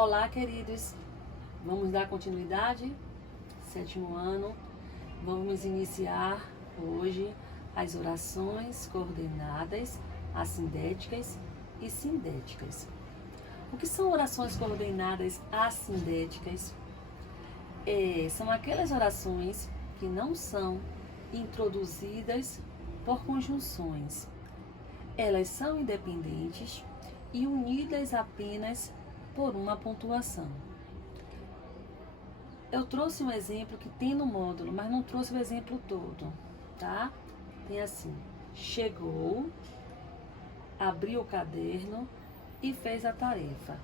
Olá, queridos. Vamos dar continuidade? 7º ano. Vamos iniciar hoje as orações coordenadas, assindéticas e sindéticas. O que são orações coordenadas assindéticas? São aquelas orações que não são introduzidas por conjunções. Elas são independentes e unidas apenas por uma pontuação. Eu trouxe um exemplo que tem no módulo, mas não trouxe o exemplo todo, tá? Tem assim: chegou, abriu o caderno e fez a tarefa.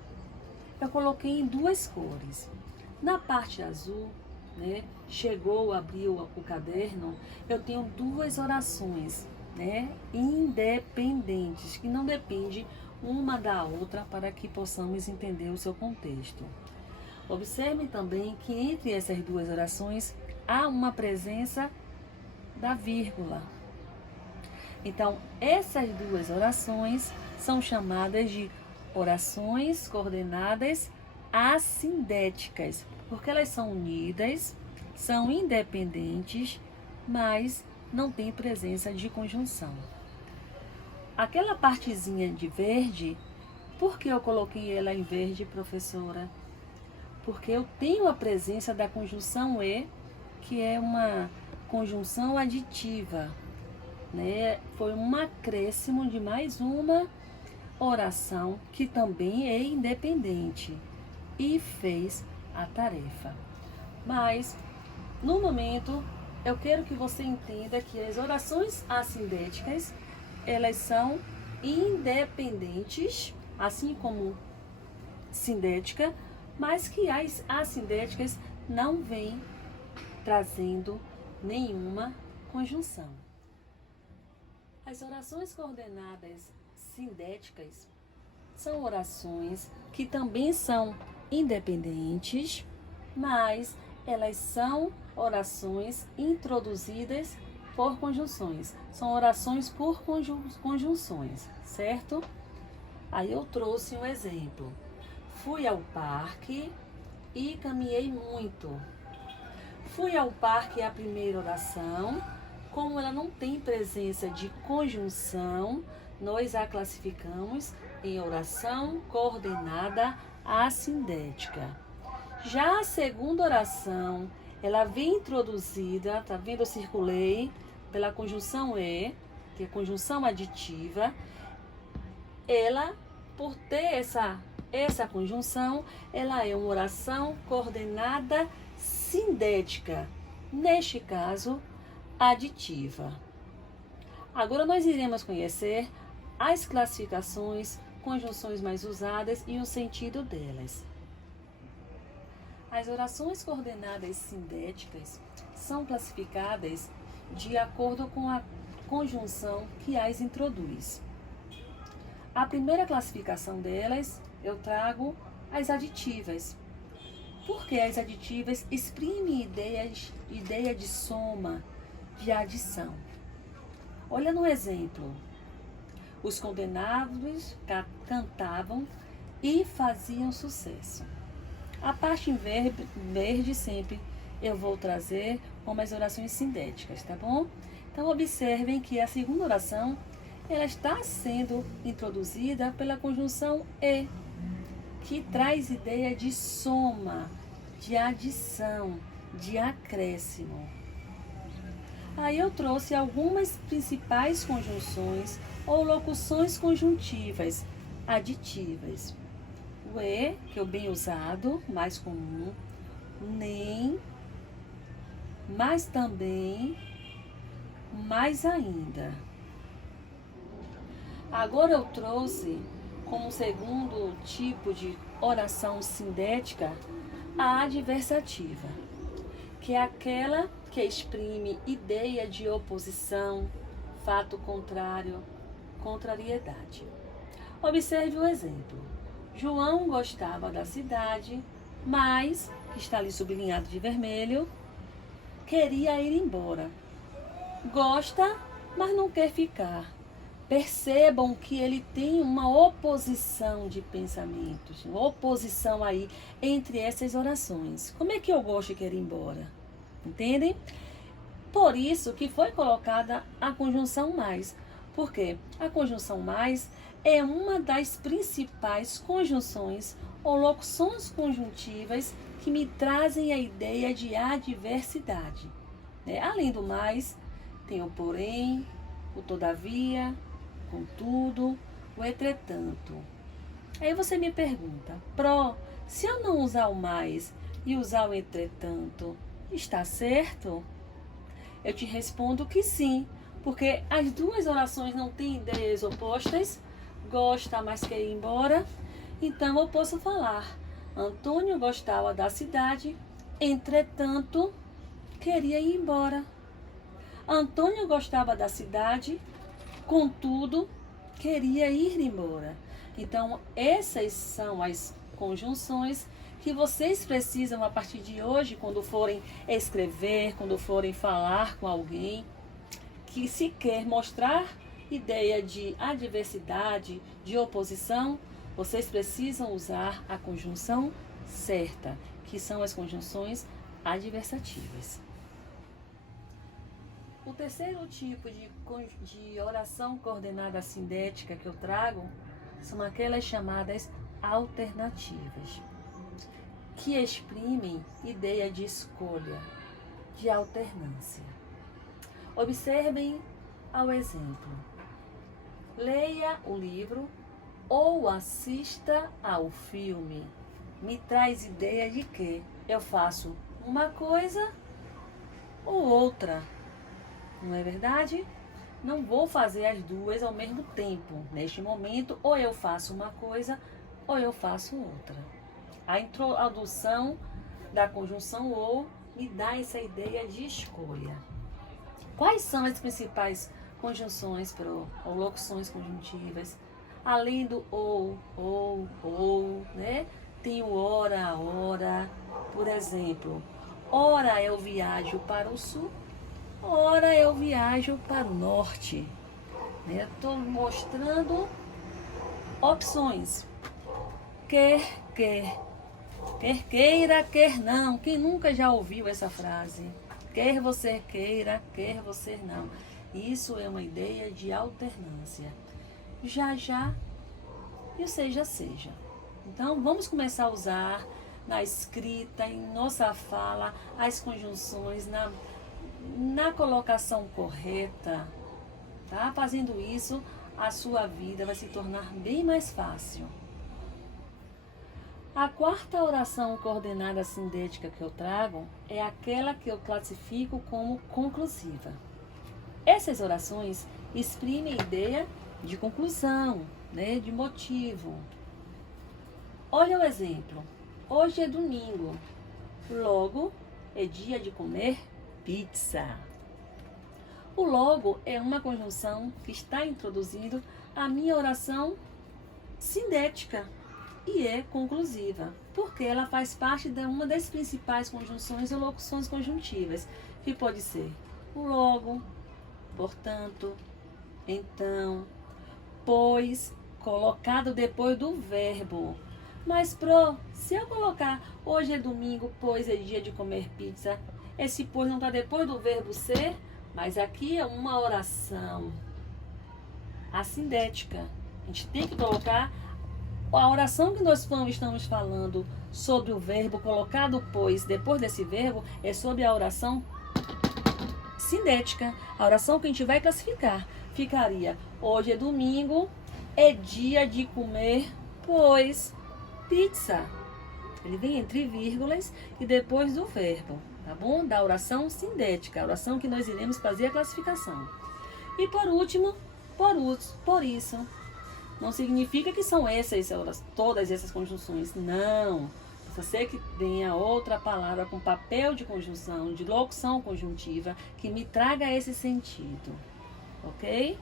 Eu coloquei em duas cores. Na parte azul, né, chegou, abriu o caderno, eu tenho duas orações, né, independentes, que não dependem uma da outra para que possamos entender o seu contexto. Observe também que entre essas duas orações há uma presença da vírgula. Então, essas duas orações são chamadas de orações coordenadas assindéticas, porque elas são unidas, são independentes, mas não tem presença de conjunção. Aquela partezinha de verde, por que eu coloquei ela em verde, professora? Porque eu tenho a presença da conjunção E, que é uma conjunção aditiva, né? Foi um acréscimo de mais uma oração que também é independente e fez a tarefa. Mas, no momento, eu quero que você entenda que as orações assindéticas, elas são independentes, assim como sindética, mas que as assindéticas não vêm trazendo nenhuma conjunção. As orações coordenadas sindéticas são orações que também são independentes, mas elas são orações introduzidas por conjunções. São orações por conjunções, certo? Aí eu trouxe um exemplo. Fui ao parque e caminhei muito. Fui ao parque é a primeira oração. Como ela não tem presença de conjunção, nós a classificamos em oração coordenada assindética. Já a segunda oração, ela vem introduzida, tá vendo? Eu circulei pela conjunção E, que é conjunção aditiva. Ela, por ter essa conjunção, ela é uma oração coordenada sindética. Neste caso, aditiva. Agora nós iremos conhecer as classificações, conjunções mais usadas e o sentido delas. As orações coordenadas sindéticas são classificadas de acordo com a conjunção que as introduz. A primeira classificação delas, eu trago as aditivas. Porque as aditivas exprimem ideia de soma, de adição. Olha no exemplo. Os condenados cantavam e faziam sucesso. A parte em verde sempre eu vou trazer como as orações sindéticas, tá bom? Então observem que a segunda oração, ela está sendo introduzida pela conjunção E, que traz ideia de soma, de adição, de acréscimo. Aí eu trouxe algumas principais conjunções ou locuções conjuntivas aditivas. O E, que é o bem usado, mais comum, nem, mas também, mais ainda. Agora eu trouxe como segundo tipo de oração sindética a adversativa, que é aquela que exprime ideia de oposição, fato contrário, contrariedade. Observe o exemplo. João gostava da cidade, mas, que está ali sublinhado de vermelho, queria ir embora. Gosta, mas não quer ficar. percebam que ele tem uma oposição de pensamentos, uma oposição aí entre essas orações. Como é que eu gosto de querer ir embora? Entendem? Por isso que foi colocada a conjunção mais. Por quê? A conjunção mais é uma das principais conjunções ou locuções conjuntivas que me trazem a ideia de adversidade. Né? Além do mais, tem o porém, o todavia, contudo, o entretanto. Aí você me pergunta, se eu não usar o mais e usar o entretanto, está certo? Eu te respondo que sim, porque as duas orações não têm ideias opostas, gosta, mas quer ir embora. Então eu posso falar, Antônio gostava da cidade, entretanto, queria ir embora. Antônio gostava da cidade, contudo, queria ir embora. Então, essas são as conjunções que vocês precisam, a partir de hoje, quando forem escrever, quando forem falar com alguém, que se quer mostrar ideia de adversidade, de oposição, vocês precisam usar a conjunção certa, que são as conjunções adversativas. O terceiro tipo de oração coordenada sindética que eu trago são aquelas chamadas alternativas, que exprimem ideia de escolha, de alternância. Observem ao exemplo. Leia o livro ou assista ao filme. Me traz ideia de que eu faço uma coisa ou outra. Não é verdade? Não vou fazer as duas ao mesmo tempo. Neste momento, ou eu faço uma coisa ou eu faço outra. A introdução da conjunção ou me dá essa ideia de escolha. Quais são as principais conjunções ou locuções conjuntivas? Além do ou, né? Tem o ora. Por exemplo, ora eu viajo para o sul, ora eu viajo para o norte. Estou mostrando opções. Quer queira, quer não. Quem nunca já ouviu essa frase? Quer você queira, quer você não. Isso é uma ideia de alternância. Já e o seja. Então, vamos começar a usar na escrita, em nossa fala, as conjunções na colocação correta. Tá? Fazendo isso, a sua vida vai se tornar bem mais fácil. A quarta oração coordenada sindética que eu trago é aquela que eu classifico como conclusiva. Essas orações exprimem a ideia de conclusão, né, de motivo. Olha o exemplo. Hoje é domingo, logo é dia de comer pizza. O logo é uma conjunção que está introduzindo a minha oração sindética. E é conclusiva, porque ela faz parte de uma das principais conjunções ou locuções conjuntivas, que pode ser o logo, portanto, então, pois, colocado depois do verbo. Mas, se eu colocar hoje é domingo, pois é dia de comer pizza, esse pois não está depois do verbo ser, mas aqui é uma oração assindética. A gente tem que colocar a oração que nós estamos falando sobre o verbo colocado pois depois desse verbo é sobre a oração sindética. A oração que a gente vai classificar ficaria: hoje é domingo, é dia de comer pois pizza. Ele vem entre vírgulas e depois do verbo, tá bom? Da oração sindética, a oração que nós iremos fazer a classificação. E por último, por isso. Não significa que são todas essas conjunções. Não. Pode ser que venha outra palavra com papel de conjunção, de locução conjuntiva, que me traga esse sentido. Ok?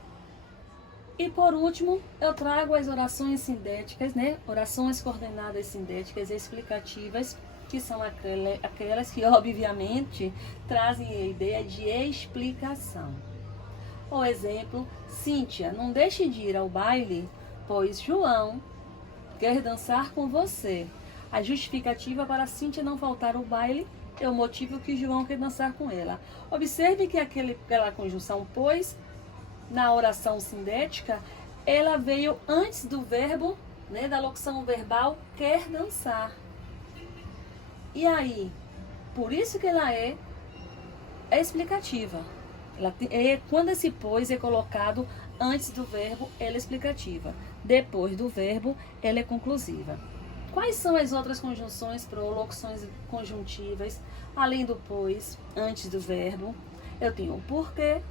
E por último, eu trago as orações sindéticas, né? Orações coordenadas sindéticas explicativas, que são aquelas que, obviamente, trazem a ideia de explicação. Ou exemplo, Cíntia, não deixe de ir ao baile, pois João quer dançar com você. A justificativa para Cíntia não faltar ao baile é o motivo que João quer dançar com ela. Observe que aquela conjunção pois, na oração sindética, ela veio antes do verbo, né, da locução verbal quer dançar. E aí, por isso que ela é explicativa. Quando esse pois é colocado antes do verbo, ela é explicativa. Depois do verbo, ela é conclusiva. Quais são as outras conjunções para locuções conjuntivas, além do pois, antes do verbo? Eu tenho o porquê,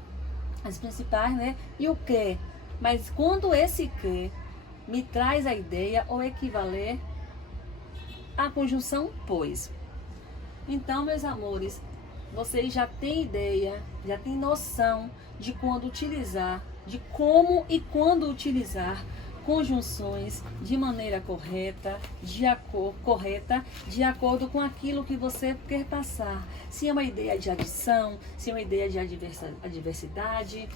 as principais, né? E o que. Mas quando esse que me traz a ideia ou equivaler à conjunção pois. Então, meus amores, vocês já têm ideia, já têm noção de quando utilizar, de como e quando utilizar conjunções de maneira correta, de acordo com aquilo que você quer passar. Se é uma ideia de adição, se é uma ideia de adversidade,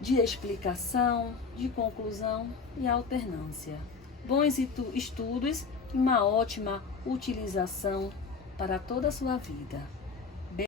de explicação, de conclusão e alternância. Bons estudos e uma ótima utilização para toda a sua vida.